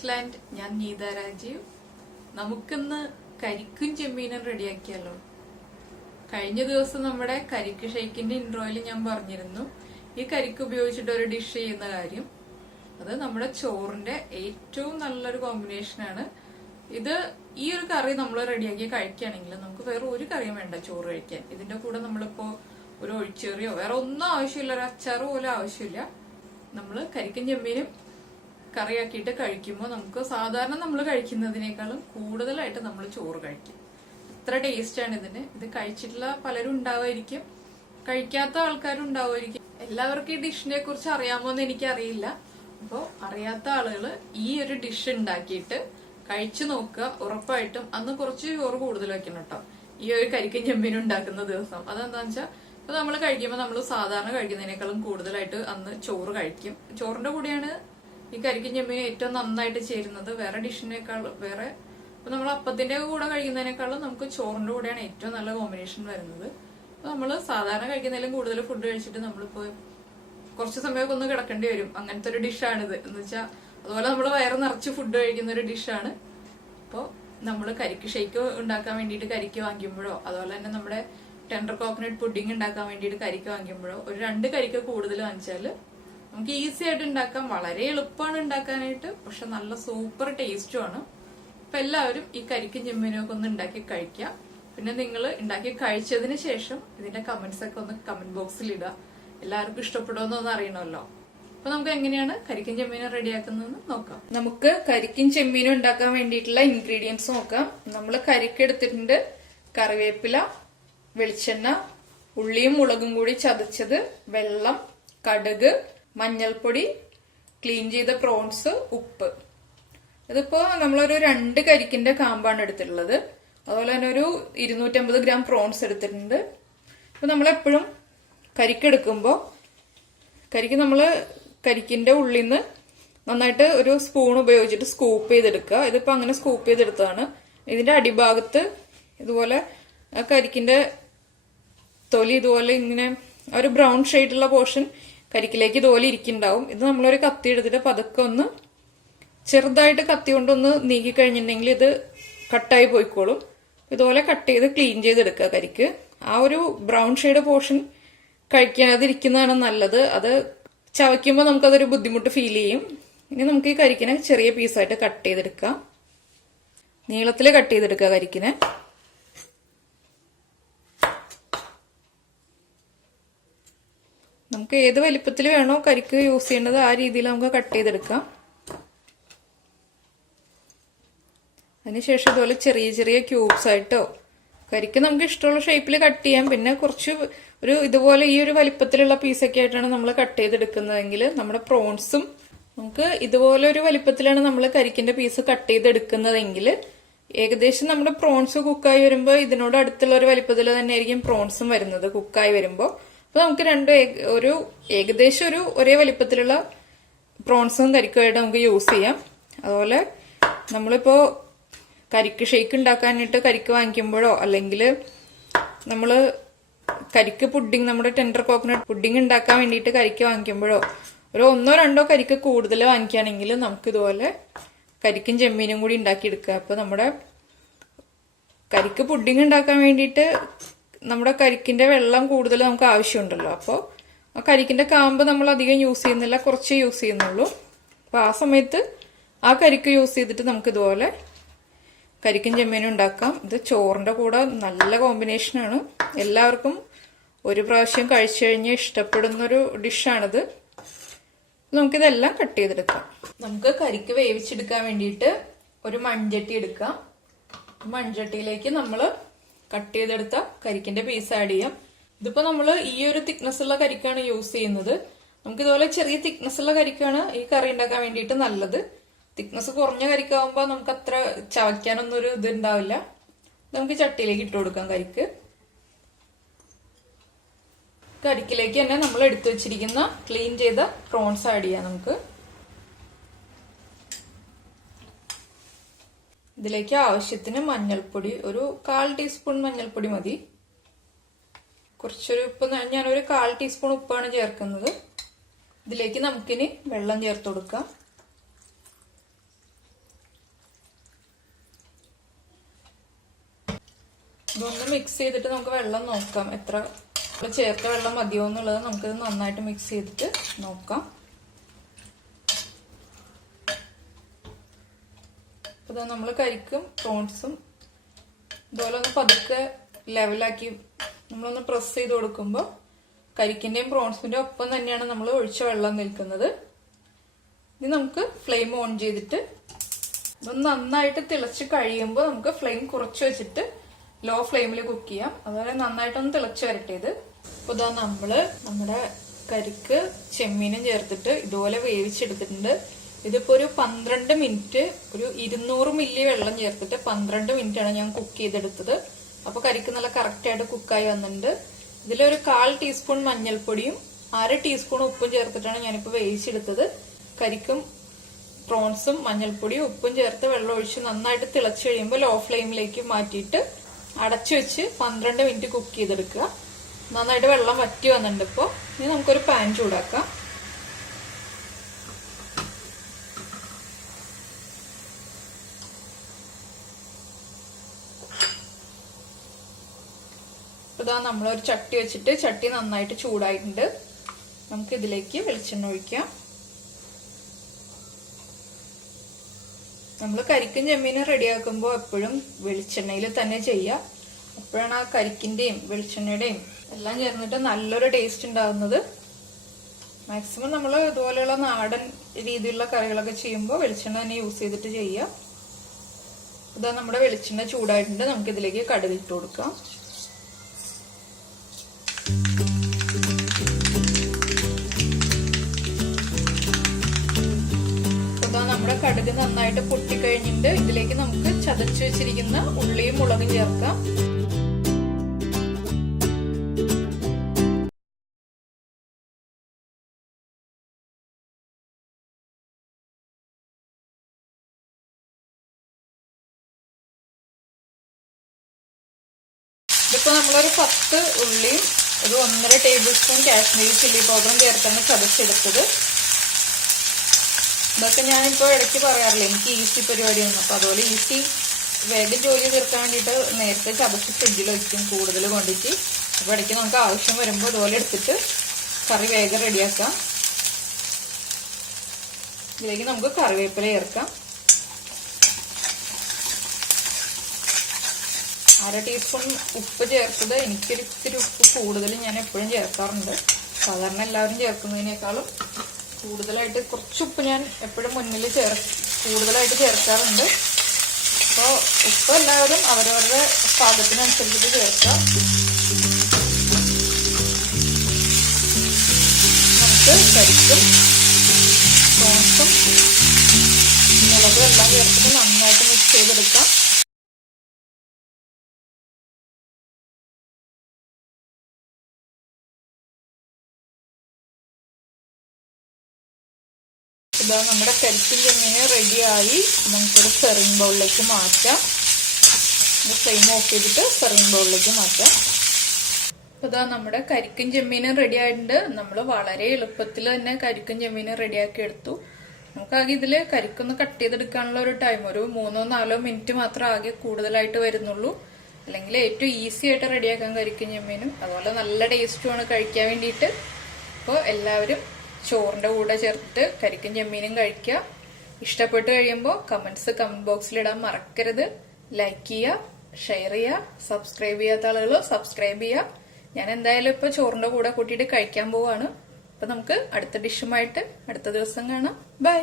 Tasteland, ഞാൻ നീത രാജീവ്. നമുക്കിന്ന് കരിക്കും ചെമ്മീനും റെഡിയാക്കിയാലോ. കഴിഞ്ഞ ദിവസം നമ്മുടെ കരിക്ക് ഷേക്കിന്റെ ഇൻട്രോയിൽ ഞാൻ പറഞ്ഞിരുന്നു ഈ കരിക്ക് ഉപയോഗിച്ചിട്ട് ഒരു ഡിഷ് ചെയ്യുന്ന കാര്യം. അത് നമ്മുടെ ചോറിന്റെ ഏറ്റവും നല്ലൊരു കോമ്പിനേഷനാണ്. ഇത് ഈ ഒരു കറി നമ്മൾ റെഡിയാക്കി കഴിക്കുകയാണെങ്കിൽ നമുക്ക് വേറെ ഒരു കറിയും വേണ്ട ചോറ് കഴിക്കാൻ. ഇതിന്റെ കൂടെ നമ്മളിപ്പോ ഒരു ഒഴിച്ചേറിയോ വേറെ ഒന്നും ആവശ്യമില്ല, ഒരു അച്ചാറ് പോലും ആവശ്യമില്ല. നമ്മള് കരിക്കും ചെമ്മീനും കറിയാക്കിയിട്ട് കഴിക്കുമ്പോൾ നമുക്ക് സാധാരണ നമ്മൾ കഴിക്കുന്നതിനേക്കാളും കൂടുതലായിട്ട് നമ്മൾ ചോറ് കഴിക്കും. ഇത്ര ടേസ്റ്റാണ് ഇതിന്. ഇത് കഴിച്ചിട്ടുള്ള പലരും ഉണ്ടാവുമായിരിക്കും, കഴിക്കാത്ത ആൾക്കാരും ഉണ്ടാവുമായിരിക്കും. എല്ലാവർക്കും ഈ ഡിഷിനെ കുറിച്ച് അറിയാമോന്ന് എനിക്കറിയില്ല. അപ്പോൾ അറിയാത്ത ആളുകൾ ഈ ഒരു ഡിഷ് ഉണ്ടാക്കിയിട്ട് കഴിച്ചു നോക്കുക. ഉറപ്പായിട്ടും അന്ന് കുറച്ച് ചോറ് കൂടുതൽ വെക്കണം കേട്ടോ, ഈ ഒരു കരിക്കും ചെമ്മീനും ഉണ്ടാക്കുന്ന ദിവസം. അതെന്താന്ന് വെച്ചാൽ ഇപ്പൊ നമ്മൾ കഴിക്കുമ്പോൾ നമ്മൾ സാധാരണ കഴിക്കുന്നതിനേക്കാളും കൂടുതലായിട്ട് അന്ന് ചോറ് കഴിക്കും. ചോറിന്റെ കൂടെയാണ് ഈ കരിക്കും ചെമ്മീനും ഏറ്റവും നന്നായിട്ട് ചേരുന്നത്. വേറെ ഡിഷിനേക്കാൾ വേറെ ഇപ്പൊ നമ്മൾ അപ്പത്തിന്റെ കൂടെ കഴിക്കുന്നതിനേക്കാളും നമുക്ക് ചോറിന്റെ കൂടെയാണ് ഏറ്റവും നല്ല കോമ്പിനേഷൻ വരുന്നത്. അപ്പൊ നമ്മള് സാധാരണ കഴിക്കുന്നതിലും കൂടുതൽ ഫുഡ് കഴിച്ചിട്ട് നമ്മളിപ്പോ കുറച്ച് സമയമൊക്കെ ഒന്ന് കിടക്കേണ്ടി വരും. അങ്ങനത്തെ ഒരു ഡിഷാണിത്. എന്ന് വെച്ചാൽ അതുപോലെ നമ്മൾ വയറ് നിറച്ച് ഫുഡ് കഴിക്കുന്ന ഒരു ഡിഷാണ്. അപ്പോൾ നമ്മൾ കരിക്ക് ഷേക്ക് ഉണ്ടാക്കാൻ വേണ്ടിയിട്ട് കരിക്ക് വാങ്ങിക്കുമ്പോഴോ അതുപോലെ തന്നെ നമ്മുടെ ടെൻഡർ കോക്കനട്ട് പുഡിംഗ് ഉണ്ടാക്കാൻ വേണ്ടിയിട്ട് കരിക്ക് വാങ്ങിക്കുമ്പോഴോ ഒരു 2 കരിക്ക് കൂടുതൽ വാങ്ങിച്ചാല് നമുക്ക് ഈസി ആയിട്ട് ഉണ്ടാക്കാം. വളരെ എളുപ്പമാണ് ഉണ്ടാക്കാനായിട്ട്, പക്ഷെ നല്ല സൂപ്പർ ടേസ്റ്റും ആണ്. അപ്പൊ എല്ലാവരും ഈ കരിക്കും ചെമ്മീനും ഒക്കെ ഒന്ന് ഉണ്ടാക്കി കഴിക്കുക. പിന്നെ നിങ്ങൾ ഉണ്ടാക്കി കഴിച്ചതിന് ശേഷം ഇതിന്റെ കമന്റ്സ് ഒക്കെ ഒന്ന് കമന്റ് ബോക്സിൽ ഇടുക. എല്ലാവർക്കും ഇഷ്ടപ്പെടുമെന്ന് ഒന്ന് അറിയണമല്ലോ. അപ്പൊ നമുക്ക് എങ്ങനെയാണ് കരിക്കും ചെമ്മീനും റെഡിയാക്കുന്നതെന്ന് നോക്കാം. നമുക്ക് കരിക്കും ചെമ്മീനും ഉണ്ടാക്കാൻ വേണ്ടിയിട്ടുള്ള ഇൻഗ്രീഡിയൻസ് നോക്കാം. നമ്മൾ കരിക്ക് എടുത്തിട്ടുണ്ട്, കറിവേപ്പില, വെളിച്ചെണ്ണ, ഉള്ളിയും മുളകും കൂടി ചതച്ചത്, വെള്ളം, കടുക്, മഞ്ഞൾപ്പൊടി, ക്ലീൻ ചെയ്ത പ്രോൺസ്, ഉപ്പ്. ഇതിപ്പോ നമ്മളൊരു 2 കരിക്കിന്റെ കാമ്പാണ് എടുത്തിട്ടുള്ളത്. അതുപോലെ തന്നെ ഒരു 250 ഗ്രാം പ്രോൺസ് എടുത്തിട്ടുണ്ട്. അപ്പൊ നമ്മളെപ്പോഴും കരിക്കെടുക്കുമ്പോ നമ്മള് കരിക്കിന്റെ ഉള്ളിൽ നിന്ന് നന്നായിട്ട് ഒരു സ്പൂൺ ഉപയോഗിച്ചിട്ട് സ്കൂപ്പ് ചെയ്തെടുക്കുക. ഇതിപ്പോ അങ്ങനെ സ്കൂപ്പ് ചെയ്തെടുത്തതാണ്. ഇതിന്റെ അടിഭാഗത്ത് ഇതുപോലെ കരിക്കിന്റെ തൊലി ഇതുപോലെ ഇങ്ങനെ ഒരു ബ്രൗൺ ഷെയ്ഡുള്ള പോർഷൻ കരിക്കിലേക്ക് ഇതുപോലെ ഇരിക്കുന്നുണ്ടാവും. ഇത് നമ്മളൊരു കത്തി എടുത്തിട്ട് പതുക്കെ ഒന്ന് ചെറുതായിട്ട് കത്തി കൊണ്ടൊന്ന് നീക്കി കഴിഞ്ഞിട്ടുണ്ടെങ്കിൽ ഇത് കട്ടായി പോയിക്കോളും. ഇതുപോലെ കട്ട് ചെയ്ത് ക്ലീൻ ചെയ്തെടുക്കുക കരിക്ക്. ആ ഒരു ബ്രൗൺ ഷെയ്ഡ് പോർഷൻ കഴിക്കാതിരിക്കുന്നതാണ് നല്ലത്. അത് ചവയ്ക്കുമ്പോൾ നമുക്കതൊരു ബുദ്ധിമുട്ട് ഫീൽ ചെയ്യും. ഇനി നമുക്ക് ഈ കരിക്കിനെ ചെറിയ പീസായിട്ട് കട്ട് ചെയ്തെടുക്കാം. നീളത്തിൽ കട്ട് ചെയ്തെടുക്കുക കരിക്കിനെ. നമുക്ക് ഏത് വലിപ്പത്തിൽ വേണോ കരിക്ക് യൂസ് ചെയ്യേണ്ടത് ആ രീതിയിൽ നമുക്ക് കട്ട് ചെയ്തെടുക്കാം. അതിനുശേഷം ഇതുപോലെ ചെറിയ ചെറിയ ക്യൂബ്സ് ആയിട്ടോ കരിക്ക് നമുക്ക് ഇഷ്ടമുള്ള ഷേപ്പിൽ കട്ട് ചെയ്യാം. പിന്നെ കുറച്ച് ഒരു ഇതുപോലെ ഈ ഒരു വലിപ്പത്തിലുള്ള പീസൊക്കെ ആയിട്ടാണ് നമ്മൾ കട്ട് ചെയ്തെടുക്കുന്നതെങ്കിൽ നമ്മുടെ പ്രോൺസും നമുക്ക് ഇതുപോലെ ഒരു വലിപ്പത്തിലാണ് നമ്മൾ കരിക്കിന്റെ പീസ് കട്ട് ചെയ്തെടുക്കുന്നതെങ്കിൽ ഏകദേശം നമ്മുടെ പ്രോൺസ് കുക്കായി വരുമ്പോൾ ഇതിനോട് അടുത്തുള്ള ഒരു വലിപ്പത്തിൽ തന്നെ ആയിരിക്കും പ്രോൺസും വരുന്നത് കുക്കായി വരുമ്പോൾ. അപ്പൊ നമുക്ക് ഏകദേശം ഒരേ വലിപ്പത്തിലുള്ള പ്രോൺസും കരിക്കുമായിട്ട് നമുക്ക് യൂസ് ചെയ്യാം. അതുപോലെ നമ്മളിപ്പോ കരിക്ക് ഷേക്ക് ഉണ്ടാക്കാനായിട്ട് കരിക്ക് വാങ്ങിക്കുമ്പോഴോ അല്ലെങ്കിൽ നമ്മള് കരിക്ക് പുഡിംഗ് നമ്മുടെ ടെൻഡർ കോക്കനട്ട് പുഡിംഗ് ഉണ്ടാക്കാൻ വേണ്ടിയിട്ട് കരിക്ക് വാങ്ങിക്കുമ്പോഴോ ഒരു 1-2 കരിക്ക് കൂടുതൽ വാങ്ങിക്കുകയാണെങ്കിൽ നമുക്ക് ഇതുപോലെ കരിക്കും ചെമ്മീനും കൂടി ഉണ്ടാക്കിയെടുക്കുക. അപ്പൊ നമ്മുടെ കരിക്ക് പുഡിംഗ് ഉണ്ടാക്കാൻ വേണ്ടിയിട്ട് നമ്മുടെ കരിക്കിന്റെ വെള്ളം കൂടുതൽ നമുക്ക് ആവശ്യമുണ്ടല്ലോ. അപ്പോൾ ആ കരിക്കിന്റെ കാമ്പ് നമ്മൾ അധികം യൂസ് ചെയ്യുന്നില്ല, കുറച്ച് യൂസ് ചെയ്യുന്നുള്ളൂ. അപ്പൊ ആ സമയത്ത് ആ കരിക്ക് യൂസ് ചെയ്തിട്ട് നമുക്ക് ഇതുപോലെ കരിക്കും ചെമ്മീനും ഉണ്ടാക്കാം. ഇത് ചോറിന്റെ കൂടെ നല്ല കോമ്പിനേഷനാണ്. എല്ലാവർക്കും ഒരു പ്രാവശ്യം കഴിച്ചു കഴിഞ്ഞാൽ ഇഷ്ടപ്പെടുന്നൊരു ഡിഷാണിത്. നമുക്കിതെല്ലാം കട്ട് ചെയ്തെടുക്കാം. നമുക്ക് കരിക്ക് വേവിച്ചെടുക്കാൻ വേണ്ടിയിട്ട് ഒരു മൺചട്ടി എടുക്കാം. മൺചട്ടിയിലേക്ക് നമ്മൾ കട്ട് ചെയ്തെടുത്ത കരിക്കിന്റെ പീസ് ആഡ് ചെയ്യാം. ഇതിപ്പോ നമ്മൾ ഈ ഒരു തിക്നെസ് ഉള്ള കരിക്കാണ് യൂസ് ചെയ്യുന്നത്. നമുക്ക് ഇതുപോലെ ചെറിയ തിക്നെസ് ഉള്ള കരിക്കാണ് ഈ കറി ഉണ്ടാക്കാൻ വേണ്ടിയിട്ട് നല്ലത്. തിക്നെസ് കുറഞ്ഞ കരിക്കാവുമ്പോ നമുക്ക് അത്ര ചവയ്ക്കാനൊന്നും ഒരു ഇത് ഉണ്ടാവില്ല. നമുക്ക് ചട്ടിയിലേക്ക് ഇട്ട് കൊടുക്കാം കരിക്ക്. കരിക്കിലേക്ക് തന്നെ നമ്മൾ എടുത്തു വെച്ചിരിക്കുന്ന ക്ലീൻ ചെയ്ത പ്രോൺസ് ആഡ് ചെയ്യാം. നമുക്ക് ഇതിലേക്ക് ആവശ്യത്തിന് മഞ്ഞൾപ്പൊടി, ഒരു 1/4 ടീസ്പൂൺ മഞ്ഞൾപ്പൊടി മതി. കുറച്ചൊരു ഉപ്പ്, ഞാനൊരു 1/4 ടീസ്പൂൺ ഉപ്പാണ് ചേർക്കുന്നത്. ഇതിലേക്ക് നമുക്കിനി വെള്ളം ചേർത്ത് കൊടുക്കാം. ഇതൊന്ന് മിക്സ് ചെയ്തിട്ട് നമുക്ക് വെള്ളം നോക്കാം, എത്ര ചേർത്ത വെള്ളം മതിയോ എന്നുള്ളത് നമുക്കിത് നന്നായിട്ട് മിക്സ് ചെയ്തിട്ട് നോക്കാം. അപ്പോൾ നമ്മൾ കരിക്കും പ്രോൺസും ഇതുപോലെ ഒന്ന് പതുക്കെ ലെവലാക്കി നമ്മളൊന്ന് പ്രസ് ചെയ്ത് കൊടുക്കുമ്പോൾ കരിക്കിന്റെയും പ്രോൺസിന്റെയും ഒപ്പം തന്നെയാണ് നമ്മൾ ഒഴിച്ച വെള്ളം നിൽക്കുന്നത്. ഇനി നമുക്ക് ഫ്ലെയിം ഓൺ ചെയ്തിട്ട് ഇതൊന്ന് നന്നായിട്ട് തിളച്ച് കഴിയുമ്പോൾ നമുക്ക് ഫ്ലെയിം കുറച്ച് വെച്ചിട്ട് ലോ ഫ്ലെയിമിൽ കുക്ക് ചെയ്യാം. അതുപോലെ നന്നായിട്ടൊന്ന് തിളച്ച് വരട്ടെ ഇത്. അപ്പോൾ ഇതാ നമ്മുടെ കരിക്ക് ചെമ്മീനും ചേർത്തിട്ട് ഇതുപോലെ വേവിച്ചെടുത്തിട്ടുണ്ട്. ഇതിപ്പോ ഒരു 12 മിനിറ്റ്, ഒരു 200 മില്ലി വെള്ളം ചേർത്തിട്ട് 12 മിനിറ്റ് ആണ് ഞാൻ കുക്ക് ചെയ്തെടുത്തത്. അപ്പൊ കരിക്ക് നല്ല കറക്റ്റ് ആയിട്ട് കുക്കായി വന്നിട്ടുണ്ട്. ഇതിലൊരു 1/4 ടീസ്പൂൺ മഞ്ഞൾപ്പൊടിയും 1/2 ടീസ്പൂൺ ഉപ്പും ചേർത്തിട്ടാണ് ഞാനിപ്പോ വേവിച്ചെടുത്തത്. കരിക്കും പ്രോൺസും മഞ്ഞൾപ്പൊടിയും ഉപ്പും ചേർത്ത് വെള്ളം ഒഴിച്ച് നന്നായിട്ട് തിളച്ച് കഴിയുമ്പോൾ ലോ ഫ്ലെയിമിലേക്ക് മാറ്റിയിട്ട് അടച്ചു വെച്ച് 12 മിനിറ്റ് കുക്ക് ചെയ്തെടുക്കുക. നന്നായിട്ട് വെള്ളം വറ്റി വന്നിട്ടുണ്ട്. ഇപ്പോൾ ഇനി നമുക്കൊരു പാൻ ചൂടാക്കാം. ഇതാ നമ്മളൊരു ചട്ടി വെച്ചിട്ട് ചട്ടി നന്നായിട്ട് ചൂടായിട്ടുണ്ട്. നമുക്ക് ഇതിലേക്ക് വെളിച്ചെണ്ണ ഒഴിക്കാം. നമ്മൾ കരിക്കും ചെമ്മീനും റെഡിയാക്കുമ്പോൾ എപ്പോഴും വെളിച്ചെണ്ണയിൽ തന്നെ ചെയ്യാം. അപ്പോഴാണ് ആ കരിക്കിന്റെയും വെളിച്ചെണ്ണയുടെയും എല്ലാം ചേർന്നിട്ട് നല്ലൊരു ടേസ്റ്റ് ഉണ്ടാകുന്നത്. മാക്സിമം നമ്മൾ ഇതുപോലെയുള്ള നാടൻ രീതിയിലുള്ള കറികളൊക്കെ ചെയ്യുമ്പോൾ വെളിച്ചെണ്ണ തന്നെ യൂസ് ചെയ്തിട്ട് ചെയ്യാം. ഇതാ നമ്മുടെ വെളിച്ചെണ്ണ ചൂടായിട്ടുണ്ട്. നമുക്ക് ഇതിലേക്ക് കടുക് ഇട്ട് കൊടുക്കാം. നമ്മുടെ കടുക് നന്നായിട്ട് പൊട്ടിക്കഴിഞ്ഞിട്ട് ഇതിലേക്ക് നമുക്ക് ചതച്ചു വെച്ചിരിക്കുന്ന ഉള്ളിയും മുളകും ചേർക്കാം. ഇതിപ്പോ നമ്മളൊരു 10 ഉള്ളിയും ഒരു 1.5 ടേബിൾ സ്പൂൺ കാശ്മീരി ചില്ലി പൗഡറും ചേർത്താണ് ചതച്ചെടുത്തത്. ഇതൊക്കെ ഞാനിപ്പോൾ ഇടയ്ക്ക് പറയാറില്ല, എനിക്ക് ഈസി പരിപാടിയാണ്. അപ്പോൾ അതുപോലെ ഈസി വേഗം ജോലി തീർക്കാൻ വേണ്ടിയിട്ട് നേരത്തെ ചതച്ച് ഫ്രിഡ്ജിൽ വയ്ക്കും കൂടുതൽ ക്വാണ്ടിറ്റി. അപ്പോൾ ഇടയ്ക്ക് നമുക്ക് ആവശ്യം വരുമ്പോൾ ഇതുപോലെ എടുത്തിട്ട് കറി വേഗം റെഡിയാക്കാം. ഇതിലേക്ക് നമുക്ക് കറിവേപ്പില ചേർക്കാം. 1/2 ടീസ്പൂൺ ഉപ്പ് ചേർത്തത്. എനിക്കൊരിത്തിരി ഉപ്പ് കൂടുതൽ ഞാൻ എപ്പോഴും ചേർക്കാറുണ്ട്. സാധാരണ എല്ലാവരും ചേർക്കുന്നതിനേക്കാളും കൂടുതലായിട്ട് കുറച്ച് ഉപ്പ് ഞാൻ എപ്പോഴും മുന്നിൽ കൂടുതലായിട്ട് ചേർക്കാറുണ്ട്. അപ്പോൾ ഉപ്പ് എല്ലാവരും അവരവരുടെ പാകത്തിനനുസരിച്ചിട്ട് ചേർക്കാം. നമുക്ക് കരിക്കും പ്രോൺസും മുളകും എല്ലാം ചേർത്തിട്ട് നന്നായിട്ട് മിക്സ് ചെയ്തെടുക്കാം. ഇതാ നമ്മുടെ കരിക്കും ചെമ്മീന് റെഡിയായി. നമുക്കൊരു സെർവിങ് ബൗളിലേക്ക് മാറ്റാം. ഫ്ലെയിം ഓഫ് ചെയ്തിട്ട് സെർവിങ് ബൗളിലേക്ക് മാറ്റാം. അപ്പോൾ ഇതാ നമ്മുടെ കരിക്കും ചെമ്മീനും റെഡി ആയിട്ടുണ്ട്. നമ്മൾ വളരെ എളുപ്പത്തിൽ തന്നെ കരിക്കും ചെമ്മീനും റെഡിയാക്കി എടുത്തു. നമുക്കാകെ ഇതിൽ കരിക്കൊന്ന് കട്ട് ചെയ്തെടുക്കാനുള്ള ഒരു ടൈം ഒരു 3-4 മിനിറ്റ് മാത്രം ആകെ കൂടുതലായിട്ട് വരുന്നുള്ളൂ. അല്ലെങ്കിൽ ഏറ്റവും ഈസി ആയിട്ട് റെഡിയാക്കാൻ കരിക്കും ചെമ്മീനും. അതുപോലെ നല്ല ടേസ്റ്റുമാണ് കഴിക്കാൻ വേണ്ടിയിട്ട്. അപ്പോൾ എല്ലാവരും ചോറിന്റെ കൂടെ ചേർത്തിട്ട് കരിക്കും ചെമ്മീനും കഴിക്കുക. ഇഷ്ടപ്പെട്ട് കഴിയുമ്പോൾ കമന്റ് ബോക്സിൽ ഇടാൻ മറക്കരുത്. ലൈക്ക് ചെയ്യുക, ഷെയർ ചെയ്യുക, സബ്സ്ക്രൈബ് ചെയ്യാത്ത ആളുകൾ സബ്സ്ക്രൈബ് ചെയ്യുക. ഞാൻ എന്തായാലും ഇപ്പൊ ചോറിന്റെ കൂടെ കൂട്ടിയിട്ട് കഴിക്കാൻ പോവാണ്. അപ്പൊ നമുക്ക് അടുത്ത ഡിഷുമായിട്ട് അടുത്ത ദിവസം കാണാം. ബൈ.